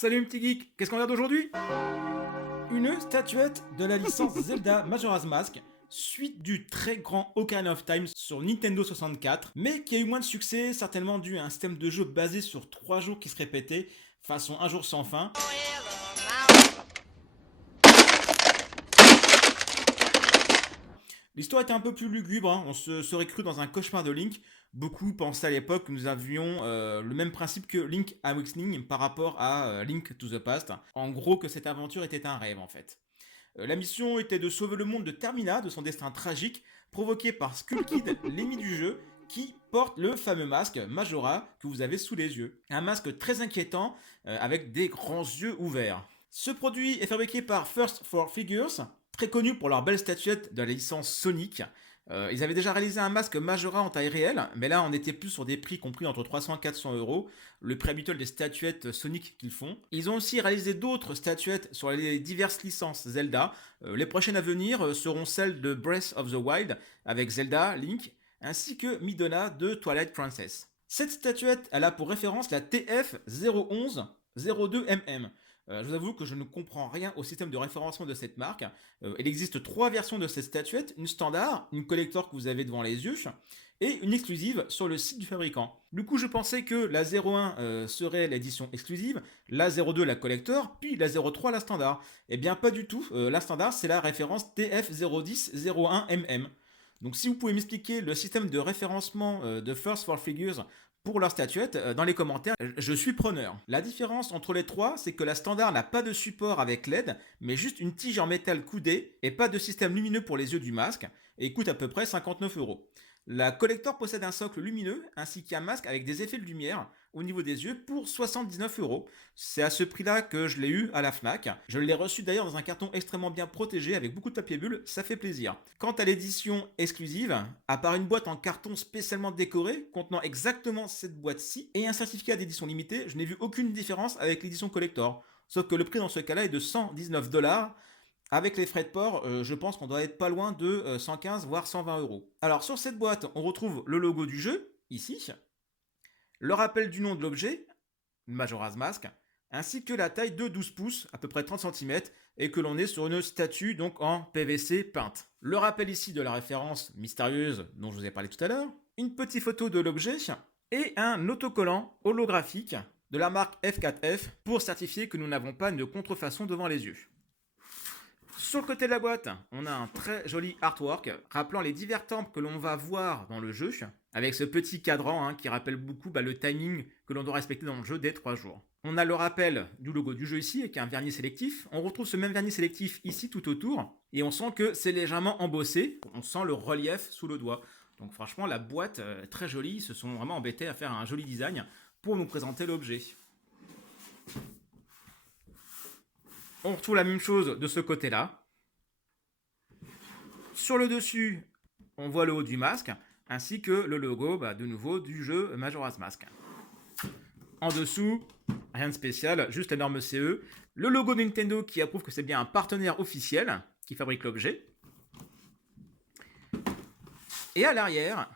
Salut mes petits geeks, qu'est-ce qu'on regarde aujourd'hui? Une statuette de la licence Zelda Majora's Mask, suite du très grand Ocarina of Time sur Nintendo 64, mais qui a eu moins de succès, certainement dû à un système de jeu basé sur 3 jours qui se répétaient, façon un jour sans fin. L'histoire était un peu plus lugubre, hein. On se serait cru dans un cauchemar de Link. Beaucoup pensaient à l'époque que nous avions le même principe que Link Awakening par rapport à Link to the Past. En gros, que cette aventure était un rêve en fait. La mission était de sauver le monde de Termina de son destin tragique provoqué par Skull Kid, l'ennemi du jeu, qui porte le fameux masque Majora que vous avez sous les yeux. Un masque très inquiétant avec des grands yeux ouverts. Ce produit est fabriqué par First for Figures, très connu pour leur belle statuette de la licence Sonic. Ils avaient déjà réalisé un masque Majora en taille réelle, mais là on était plus sur des prix compris entre 300 et 400 euros, le prix habituel des statuettes Sonic qu'ils font. Ils ont aussi réalisé d'autres statuettes sur les diverses licences Zelda. Les prochaines à venir seront celles de Breath of the Wild avec Zelda, Link, ainsi que Midona de Twilight Princess. Cette statuette, elle a pour référence la TF 011 02mm. Je vous avoue que je ne comprends rien au système de référencement de cette marque. Il existe 3 versions de cette statuette, une standard, une collector que vous avez devant les yeux, et une exclusive sur le site du fabricant. Du coup, je pensais que la 01 serait l'édition exclusive, la 02 la collector, puis la 03 la standard. Eh bien, pas du tout. La standard, c'est la référence TF 010 01mm. Donc, si vous pouvez m'expliquer le système de référencement de First for Figures pour leur statuette dans les commentaires, je suis preneur. La différence entre les trois, c'est que la standard n'a pas de support avec LED, mais juste une tige en métal coudée et pas de système lumineux pour les yeux du masque, et coûte à peu près 59 euros. La collector possède un socle lumineux ainsi qu'un masque avec des effets de lumière au niveau des yeux pour 79 euros. C'est à ce prix-là que je l'ai eu à la Fnac. Je l'ai reçu d'ailleurs dans un carton extrêmement bien protégé avec beaucoup de papier bulle, ça fait plaisir. Quant à l'édition exclusive, à part une boîte en carton spécialement décorée contenant exactement cette boîte-ci et un certificat d'édition limitée, je n'ai vu aucune différence avec l'édition collector. Sauf que le prix dans ce cas-là est de 119 $. Avec les frais de port, je pense qu'on doit être pas loin de 115 voire 120 euros. Alors sur cette boîte, on retrouve le logo du jeu, ici, le rappel du nom de l'objet, Majora's Mask, ainsi que la taille de 12 pouces, à peu près 30 cm, et que l'on est sur une statue donc en PVC peinte. Le rappel ici de la référence mystérieuse dont je vous ai parlé tout à l'heure, une petite photo de l'objet, et un autocollant holographique de la marque F4F pour certifier que nous n'avons pas de contrefaçon devant les yeux. Sur le côté de la boîte, on a un très joli artwork rappelant les divers temples que l'on va voir dans le jeu, avec ce petit cadran qui rappelle beaucoup le timing que l'on doit respecter dans le jeu des 3 jours. On a le rappel du logo du jeu ici avec un vernis sélectif. On retrouve ce même vernis sélectif ici tout autour et on sent que c'est légèrement embossé. On sent le relief sous le doigt. Donc franchement la boîte très jolie, ils se sont vraiment embêtés à faire un joli design pour nous présenter l'objet. On retrouve la même chose de ce côté-là. Sur le dessus, on voit le haut du masque, ainsi que le logo, de nouveau, du jeu Majora's Mask. En dessous, rien de spécial, juste l'énorme CE. Le logo de Nintendo qui approuve que c'est bien un partenaire officiel qui fabrique l'objet. Et à l'arrière,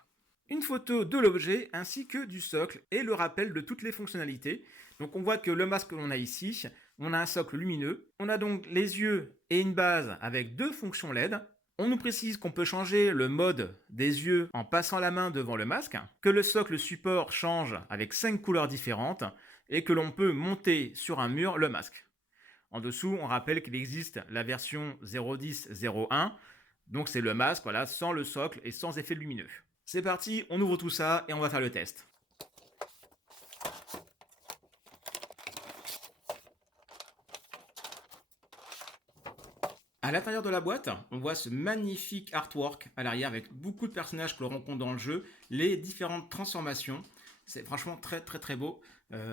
une photo de l'objet ainsi que du socle et le rappel de toutes les fonctionnalités. Donc on voit que le masque que l'on a ici, on a un socle lumineux. On a donc les yeux et une base avec 2 fonctions LED. On nous précise qu'on peut changer le mode des yeux en passant la main devant le masque, que le socle support change avec 5 couleurs différentes et que l'on peut monter sur un mur le masque. En dessous, on rappelle qu'il existe la version 010-01, donc c'est le masque sans le socle et sans effet lumineux. C'est parti, on ouvre tout ça et on va faire le test. À l'intérieur de la boîte, on voit ce magnifique artwork à l'arrière avec beaucoup de personnages que l'on rencontre dans le jeu, les différentes transformations. C'est franchement très très très beau.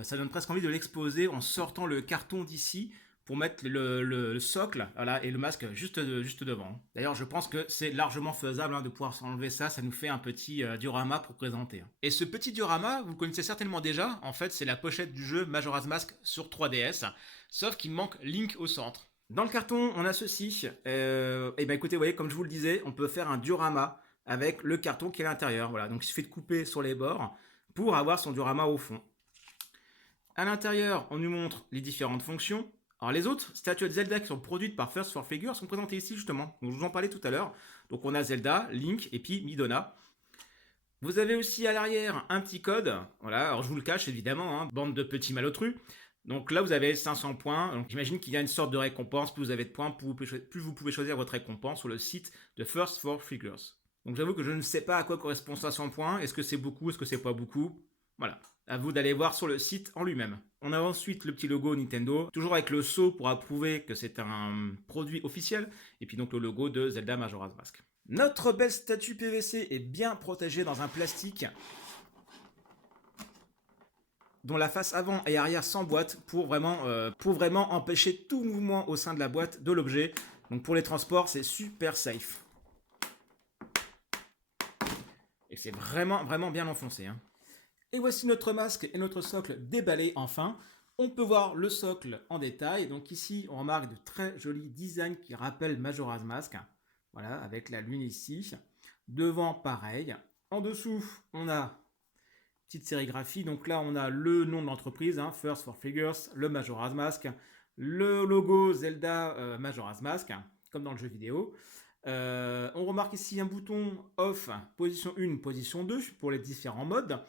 Ça donne presque envie de l'exposer en sortant le carton d'ici pour mettre le socle et le masque juste devant. D'ailleurs, je pense que c'est largement faisable de pouvoir s'enlever ça. Ça nous fait un petit diorama pour présenter. Et ce petit diorama, vous le connaissez certainement déjà. En fait, c'est la pochette du jeu Majora's Mask sur 3DS. Sauf qu'il manque Link au centre. Dans le carton, on a ceci. Écoutez, vous voyez, comme je vous le disais, on peut faire un diorama avec le carton qui est à l'intérieur. Voilà, donc il suffit de couper sur les bords pour avoir son diorama au fond. À l'intérieur, on nous montre les différentes fonctions. Alors les autres statuettes Zelda qui sont produites par First for Figure sont présentées ici justement. Donc, je vous en parlais tout à l'heure. Donc on a Zelda, Link et puis Midona. Vous avez aussi à l'arrière un petit code. Voilà, alors je vous le cache évidemment, hein, bande de petits malotrus. Donc là vous avez 500 points. Donc j'imagine qu'il y a une sorte de récompense. Plus vous avez de points, plus vous pouvez choisir votre récompense sur le site de First for Figures. Donc j'avoue que je ne sais pas à quoi correspond 500 points. Est-ce que c'est beaucoup, est-ce que c'est pas beaucoup? Voilà. À vous d'aller voir sur le site en lui-même. On a ensuite le petit logo Nintendo, toujours avec le sceau pour approuver que c'est un produit officiel, et puis donc le logo de Zelda Majora's Mask. Notre belle statue PVC est bien protégée dans un plastique dont la face avant et arrière s'emboîtent pour vraiment empêcher tout mouvement au sein de la boîte de l'objet. Donc pour les transports, c'est super safe. Et c'est vraiment bien enfoncé, hein. Et voici notre masque et notre socle déballés enfin. On peut voir le socle en détail. Donc ici, on remarque de très jolis designs qui rappellent Majora's Mask. Voilà, avec la lune ici. Devant, pareil. En dessous, on a petite sérigraphie. Donc là, on a le nom de l'entreprise, hein, First for Figures, le Majora's Mask, le logo Zelda Majora's Mask, comme dans le jeu vidéo. On remarque ici un bouton off, position 1, position 2 pour les différents modes.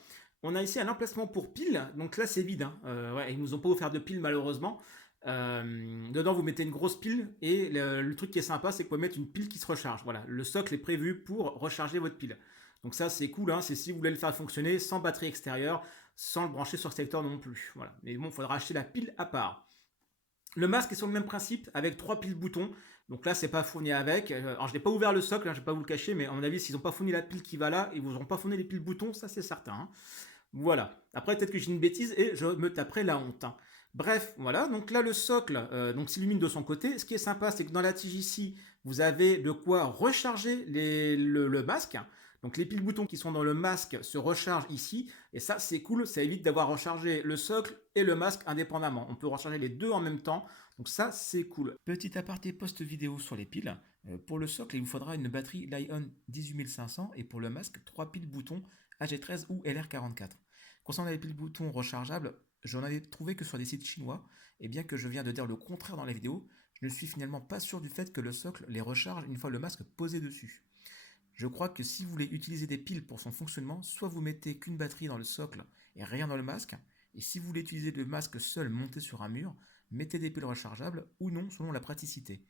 On a ici un emplacement pour piles, donc là c'est vide, hein. Ouais, ils nous ont pas offert de piles malheureusement. Dedans vous mettez une grosse pile et le truc qui est sympa c'est que vous pouvez mettre une pile qui se recharge. Voilà, le socle est prévu pour recharger votre pile. Donc ça c'est cool, hein, c'est si vous voulez le faire fonctionner sans batterie extérieure, sans le brancher sur secteur non plus. Voilà, mais bon, il faudra acheter la pile à part. Le masque est sur le même principe avec 3 piles boutons. Donc là, c'est pas fourni avec. Alors, je n'ai pas ouvert le socle, hein, je vais pas vous le cacher, mais à mon avis, s'ils n'ont pas fourni la pile qui va là, ils vous auront pas fourni les piles boutons, ça c'est certain, hein. Voilà. Après, peut-être que j'ai une bêtise et je me taperai la honte, hein. Bref, voilà. Donc là, le socle donc s'illumine de son côté. Ce qui est sympa, c'est que dans la tige ici, vous avez de quoi recharger le masque. Donc les piles boutons qui sont dans le masque se rechargent ici. Et ça, c'est cool. Ça évite d'avoir rechargé le socle et le masque indépendamment. On peut recharger les deux en même temps. Donc ça, c'est cool. Petit aparté post-vidéo sur les piles. Pour le socle, il vous faudra une batterie Lion 18500 et pour le masque, 3 piles boutons AG13 ou LR44. Concernant les piles boutons rechargeables, j'en avais trouvé que sur des sites chinois, et bien que je viens de dire le contraire dans la vidéo, je ne suis finalement pas sûr du fait que le socle les recharge une fois le masque posé dessus. Je crois que si vous voulez utiliser des piles pour son fonctionnement, soit vous mettez qu'une batterie dans le socle et rien dans le masque, et si vous voulez utiliser le masque seul monté sur un mur, mettez des piles rechargeables ou non selon la praticité.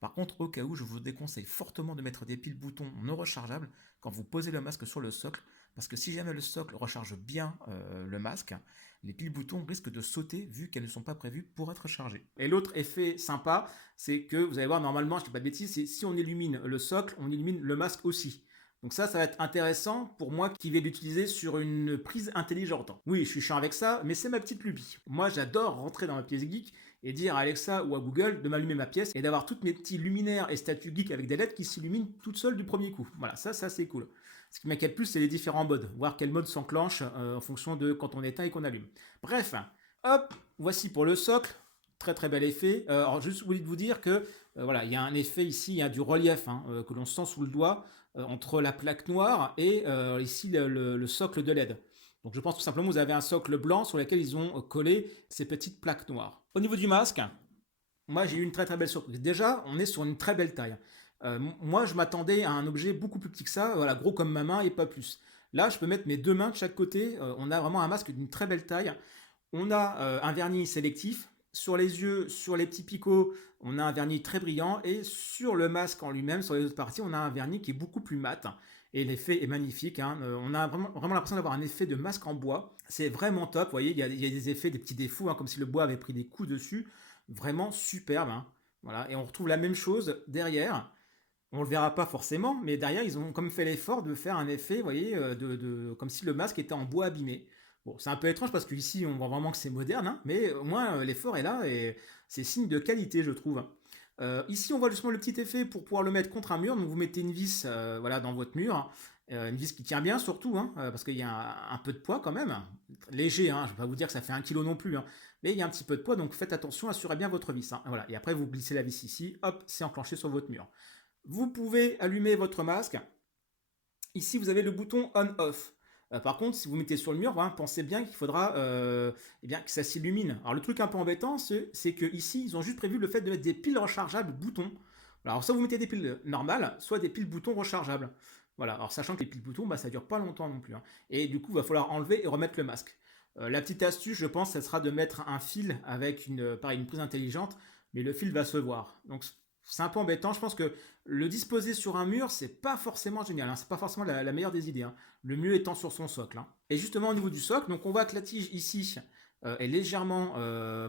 Par contre, au cas où, je vous déconseille fortement de mettre des piles boutons non rechargeables quand vous posez le masque sur le socle, parce que si jamais le socle recharge bien le masque, les piles boutons risquent de sauter vu qu'elles ne sont pas prévues pour être chargées. Et l'autre effet sympa, c'est que vous allez voir normalement, je ne dis pas de bêtises, c'est si on illumine le socle, on illumine le masque aussi. Donc ça va être intéressant pour moi qui vais l'utiliser sur une prise intelligente. Oui, je suis chiant avec ça, mais c'est ma petite lubie. Moi, j'adore rentrer dans ma pièce geek et dire à Alexa ou à Google de m'allumer ma pièce et d'avoir toutes mes petits luminaires et statues geek avec des LED qui s'illuminent toutes seules du premier coup. Voilà, ça c'est cool. Ce qui m'inquiète plus, c'est les différents modes, voir quel mode s'enclenche en fonction de quand on éteint et qu'on allume. Bref, hop, voici pour le socle. Très bel effet. Alors juste oublié de vous dire que voilà, il y a un effet ici, il y a du relief hein, que l'on sent sous le doigt entre la plaque noire et ici le socle de LED. Donc je pense tout simplement que vous avez un socle blanc sur lequel ils ont collé ces petites plaques noires. Au niveau du masque, moi j'ai eu une très belle surprise. Déjà, on est sur une très belle taille. Moi je m'attendais à un objet beaucoup plus petit que ça, voilà, gros comme ma main et pas plus. Là, je peux mettre mes deux mains de chaque côté. On a vraiment un masque d'une très belle taille. On a un vernis sélectif. Sur les yeux, sur les petits picots, on a un vernis très brillant. Et sur le masque en lui-même, sur les autres parties, on a un vernis qui est beaucoup plus mat. Et l'effet est magnifique, hein. On a vraiment l'impression d'avoir un effet de masque en bois. C'est vraiment top. Vous voyez, il y a des effets, des petits défauts, hein, comme si le bois avait pris des coups dessus. Vraiment superbe, hein. Voilà. Et on retrouve la même chose derrière. On le verra pas forcément, mais derrière, ils ont comme fait l'effort de faire un effet, vous voyez, comme si le masque était en bois abîmé. Bon, c'est un peu étrange parce qu'ici, on voit vraiment que c'est moderne, hein, mais au moins, l'effort est là et c'est signe de qualité, je trouve. Ici, on voit justement le petit effet pour pouvoir le mettre contre un mur. Donc, vous mettez une vis voilà, dans votre mur, une vis qui tient bien surtout, hein, parce qu'il y a un peu de poids quand même, léger, hein, je ne vais pas vous dire que ça fait 1 kg non plus, hein, mais il y a un petit peu de poids, donc faites attention, assurez bien votre vis, hein, voilà. Et après, vous glissez la vis ici, hop, c'est enclenché sur votre mur. Vous pouvez allumer votre masque. Ici, vous avez le bouton on-off. Par contre, si vous mettez sur le mur, voilà, pensez bien qu'il faudra eh bien, que ça s'illumine. Alors le truc un peu embêtant, c'est que ici, ils ont juste prévu le fait de mettre des piles rechargeables boutons. Alors soit vous mettez des piles normales, soit des piles boutons rechargeables. Voilà, alors sachant que les piles boutons, bah, ça dure pas longtemps non plus, hein. Et du coup, il va falloir enlever et remettre le masque. La petite astuce, je pense, ça sera de mettre un fil avec pareil, une prise intelligente, mais le fil va se voir. Donc c'est un peu embêtant. Je pense que le disposer sur un mur, c'est pas forcément génial, hein. C'est pas forcément la meilleure des idées, hein. Le mieux étant sur son socle, hein. Et justement au niveau du socle, donc on voit que la tige ici est légèrement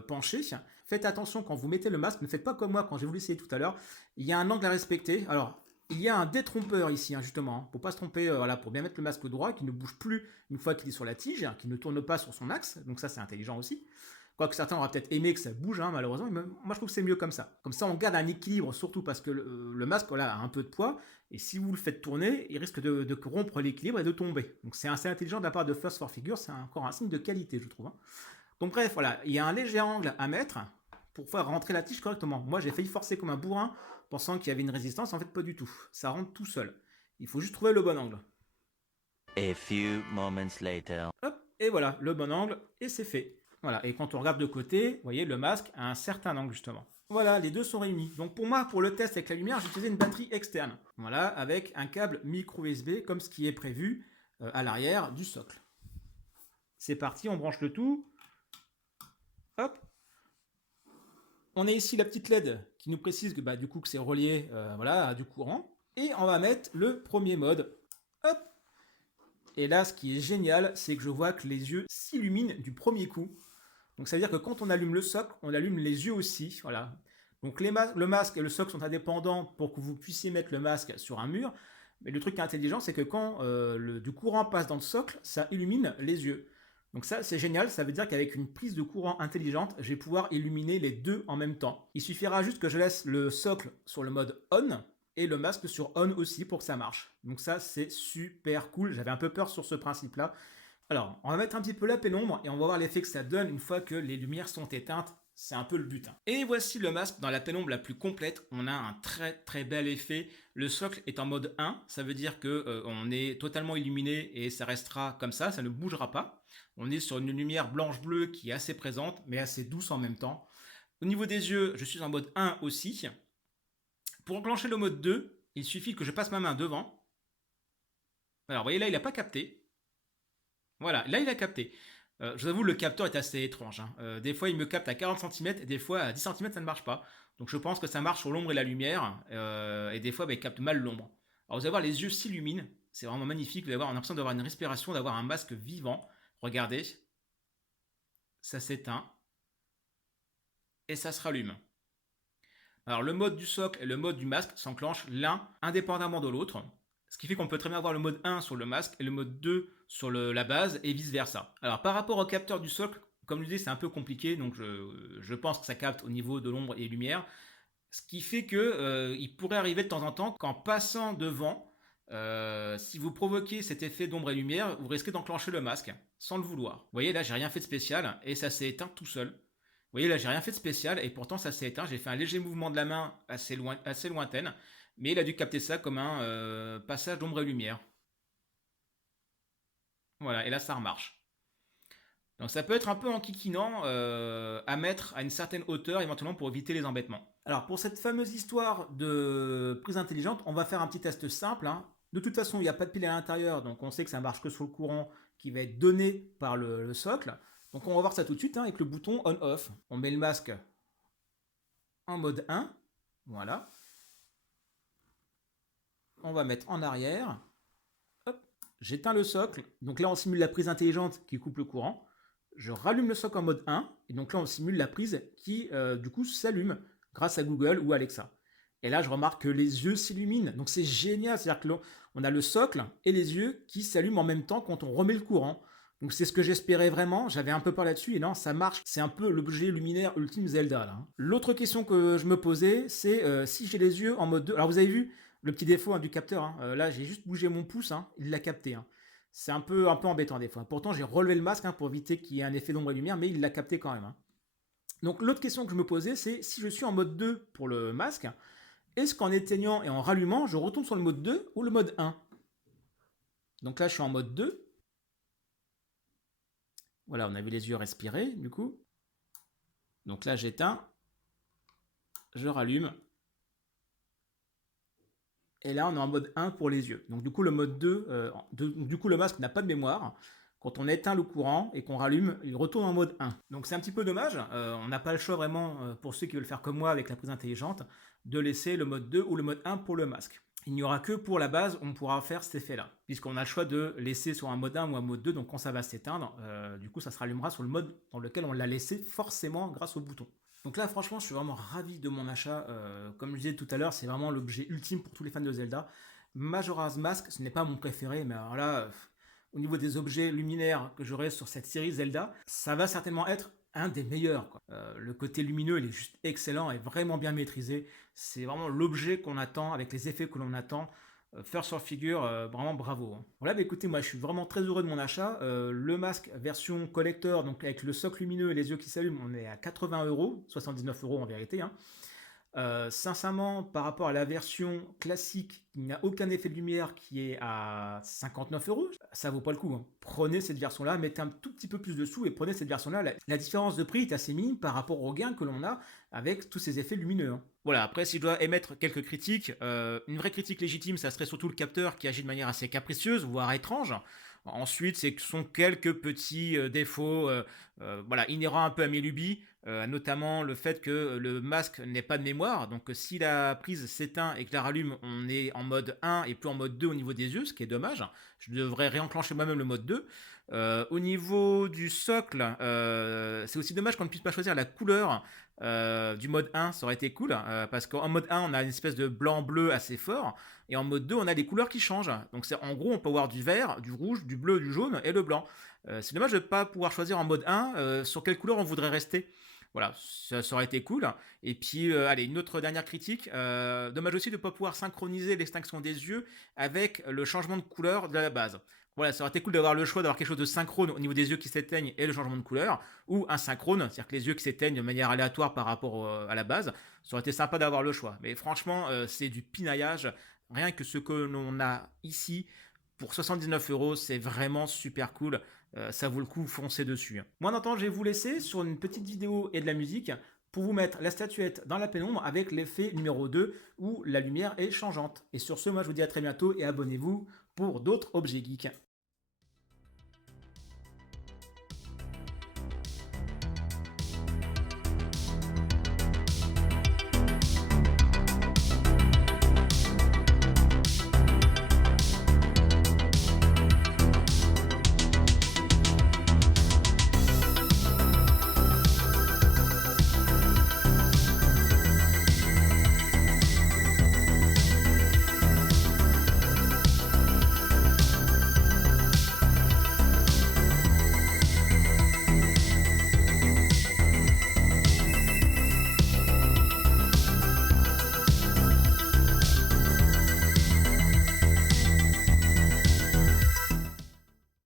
penchée. Faites attention quand vous mettez le masque, ne faites pas comme moi quand j'ai voulu essayer tout à l'heure. Il y a un angle à respecter. Alors il y a un détrompeur ici, hein, justement, hein, pour pas se tromper, voilà, pour bien mettre le masque droit, qui ne bouge plus une fois qu'il est sur la tige, qui ne tourne pas sur son axe. Donc ça c'est intelligent aussi. Quoique certains auraient peut-être aimé que ça bouge, hein, malheureusement. Mais moi, je trouve que c'est mieux comme ça. Comme ça, on garde un équilibre, surtout parce que le masque voilà, a un peu de poids. Et si vous le faites tourner, il risque de rompre l'équilibre et de tomber. Donc c'est assez intelligent de la part de First for Figure. C'est encore un signe de qualité, je trouve, hein. Donc bref, voilà, il y a un léger angle à mettre pour faire rentrer la tige correctement. Moi, j'ai failli forcer comme un bourrin, pensant qu'il y avait une résistance. En fait, pas du tout. Ça rentre tout seul. Il faut juste trouver le bon angle. A few moments later. Hop, et voilà, le bon angle, et c'est fait. Voilà, et quand on regarde de côté, vous voyez, le masque a un certain angle, justement. Voilà, les deux sont réunis. Donc pour moi, pour le test avec la lumière, j'ai utilisé une batterie externe. Voilà, avec un câble micro USB, comme ce qui est prévu à l'arrière du socle. C'est parti, on branche le tout. Hop. On a ici la petite LED qui nous précise que du coup que c'est relié voilà, à du courant. Et on va mettre le premier mode. Hop. Et là, ce qui est génial, c'est que je vois que les yeux s'illuminent du premier coup. Donc ça veut dire que quand on allume le socle, on allume les yeux aussi. Voilà. Donc le masque et le socle sont indépendants pour que vous puissiez mettre le masque sur un mur. Mais le truc intelligent, c'est que quand du courant passe dans le socle, ça illumine les yeux. Donc ça, c'est génial. Ça veut dire qu'avec une prise de courant intelligente, je vais pouvoir illuminer les deux en même temps. Il suffira juste que je laisse le socle sur le mode on et le masque sur on aussi pour que ça marche. Donc ça, c'est super cool. J'avais un peu peur sur ce principe-là. Alors, on va mettre un petit peu la pénombre et on va voir l'effet que ça donne une fois que les lumières sont éteintes. C'est un peu le but, hein. Et voici le masque dans la pénombre la plus complète. On a un très très bel effet. Le socle est en mode 1. Ça veut dire que on est totalement illuminé et ça restera comme ça ne bougera pas. On est sur une lumière blanche-bleue qui est assez présente, mais assez douce en même temps. Au niveau des yeux, je suis en mode 1 aussi. Pour enclencher le mode 2, il suffit que je passe ma main devant. Alors, vous voyez là, il n'a pas capté. Voilà, là il a capté. Je vous avoue, le capteur est assez étrange, hein. Des fois il me capte à 40 cm et des fois à 10 cm ça ne marche pas. Donc je pense que ça marche sur l'ombre et la lumière. Et des fois il capte mal l'ombre. Alors vous allez voir, les yeux s'illuminent. C'est vraiment magnifique. Vous allez voir, on a l'impression d'avoir une respiration, d'avoir un masque vivant. Regardez. Ça s'éteint. Et ça se rallume. Alors le mode du socle et le mode du masque s'enclenchent l'un indépendamment de l'autre. Ce qui fait qu'on peut très bien avoir le mode 1 sur le masque et le mode 2 sur la base et vice versa. Alors par rapport au capteur du socle, comme je disais, c'est un peu compliqué, donc je pense que ça capte au niveau de l'ombre et lumière. Ce qui fait que il pourrait arriver de temps en temps qu'en passant devant, si vous provoquez cet effet d'ombre et lumière, vous risquez d'enclencher le masque sans le vouloir. Vous voyez là, j'ai rien fait de spécial et ça s'est éteint tout seul. Vous voyez là, j'ai rien fait de spécial et pourtant ça s'est éteint. J'ai fait un léger mouvement de la main assez lointaine, mais il a dû capter ça comme un passage d'ombre et lumière. Voilà, et là ça remarche. Donc ça peut être un peu enquiquinant à mettre à une certaine hauteur éventuellement pour éviter les embêtements. Alors pour cette fameuse histoire de prise intelligente, on va faire un petit test simple, hein. De toute façon, il n'y a pas de pile à l'intérieur, donc on sait que ça marche que sur le courant qui va être donné par le socle. Donc on va voir ça tout de suite, hein, avec le bouton on-off. On met le masque en mode 1, voilà. On va mettre en arrière. Hop, j'éteins le socle. Donc là, on simule la prise intelligente qui coupe le courant. Je rallume le socle en mode 1. Et donc là, on simule la prise qui, du coup, s'allume grâce à Google ou Alexa. Et là, je remarque que les yeux s'illuminent. Donc c'est génial. C'est-à-dire qu'on a le socle et les yeux qui s'allument en même temps quand on remet le courant. Donc c'est ce que j'espérais vraiment. J'avais un peu peur là-dessus. Et non, ça marche. C'est un peu l'objet luminaire ultime Zelda, là. L'autre question que je me posais, c'est si j'ai les yeux en mode 2. Alors vous avez vu le petit défaut, hein, du capteur, hein. Là, j'ai juste bougé mon pouce, hein, il l'a capté, hein. C'est un peu embêtant des fois. Pourtant, j'ai relevé le masque, hein, pour éviter qu'il y ait un effet d'ombre et lumière, mais il l'a capté quand même, hein. Donc l'autre question que je me posais, c'est si je suis en mode 2 pour le masque, est-ce qu'en éteignant et en rallumant, je retourne sur le mode 2 ou le mode 1? Donc là, je suis en mode 2. Voilà, on a vu les yeux respirer, du coup. Donc là, j'éteins. Je rallume. Et là, on est en mode 1 pour les yeux. Donc du coup, le mode 2, du coup, le masque n'a pas de mémoire. Quand on éteint le courant et qu'on rallume, il retourne en mode 1. Donc c'est un petit peu dommage. On n'a pas le choix vraiment, pour ceux qui veulent faire comme moi avec la prise intelligente, de laisser le mode 2 ou le mode 1 pour le masque. Il n'y aura que pour la base où on pourra faire cet effet-là, puisqu'on a le choix de laisser sur un mode 1 ou un mode 2, donc quand ça va s'éteindre, du coup ça se rallumera sur le mode dans lequel on l'a laissé forcément grâce au bouton. Donc là, franchement, je suis vraiment ravi de mon achat. Comme je disais tout à l'heure, c'est vraiment l'objet ultime pour tous les fans de Zelda. Majora's Mask, ce n'est pas mon préféré, mais alors là, au niveau des objets luminaires que j'aurai sur cette série Zelda, ça va certainement être un des meilleurs, quoi. Le côté lumineux, il est juste excellent et vraiment bien maîtrisé. C'est vraiment l'objet qu'on attend, avec les effets que l'on attend. Faire sur figure, vraiment bravo, hein. Voilà, bah écoutez, moi je suis vraiment très heureux de mon achat. Le masque version collector, donc avec le socle lumineux et les yeux qui s'allument, on est à 80 euros, 79 euros en vérité, hein. Sincèrement, par rapport à la version classique, qui n'a aucun effet de lumière, qui est à 59 euros, ça vaut pas le coup, hein. Prenez cette version-là, mettez un tout petit peu plus de sous et prenez cette version-là. La différence de prix est assez minime par rapport au gain que l'on a avec tous ces effets lumineux, hein. Voilà, après, si je dois émettre quelques critiques, une vraie critique légitime, ça serait surtout le capteur qui agit de manière assez capricieuse, voire étrange. Ensuite, ce sont quelques petits défauts voilà, inhérents un peu à mes lubies, notamment le fait que le masque n'ait pas de mémoire. Donc, si la prise s'éteint et que je la rallume, on est en mode 1 et plus en mode 2 au niveau des yeux, ce qui est dommage. Je devrais réenclencher moi-même le mode 2. Au niveau du socle, c'est aussi dommage qu'on ne puisse pas choisir la couleur du mode 1, ça aurait été cool, parce qu'en mode 1, on a une espèce de blanc-bleu assez fort, et en mode 2, on a des couleurs qui changent. Donc c'est en gros, on peut avoir du vert, du rouge, du bleu, du jaune et le blanc. C'est dommage de ne pas pouvoir choisir en mode 1 sur quelle couleur on voudrait rester. Voilà, ça aurait été cool. Et puis, allez, une autre dernière critique. Dommage aussi de ne pas pouvoir synchroniser l'extinction des yeux avec le changement de couleur de la base. Voilà, ça aurait été cool d'avoir le choix d'avoir quelque chose de synchrone au niveau des yeux qui s'éteignent et le changement de couleur, ou asynchrone, c'est-à-dire que les yeux qui s'éteignent de manière aléatoire par rapport à la base. Ça aurait été sympa d'avoir le choix. Mais franchement, c'est du pinaillage. Rien que ce que l'on a ici, pour 79 euros, c'est vraiment super cool. Ça vaut le coup, foncez dessus. Moi, en attendant, je vais vous laisser sur une petite vidéo et de la musique pour vous mettre la statuette dans la pénombre avec l'effet numéro 2 où la lumière est changeante. Et sur ce, moi, je vous dis à très bientôt et abonnez-vous pour d'autres objets geeks.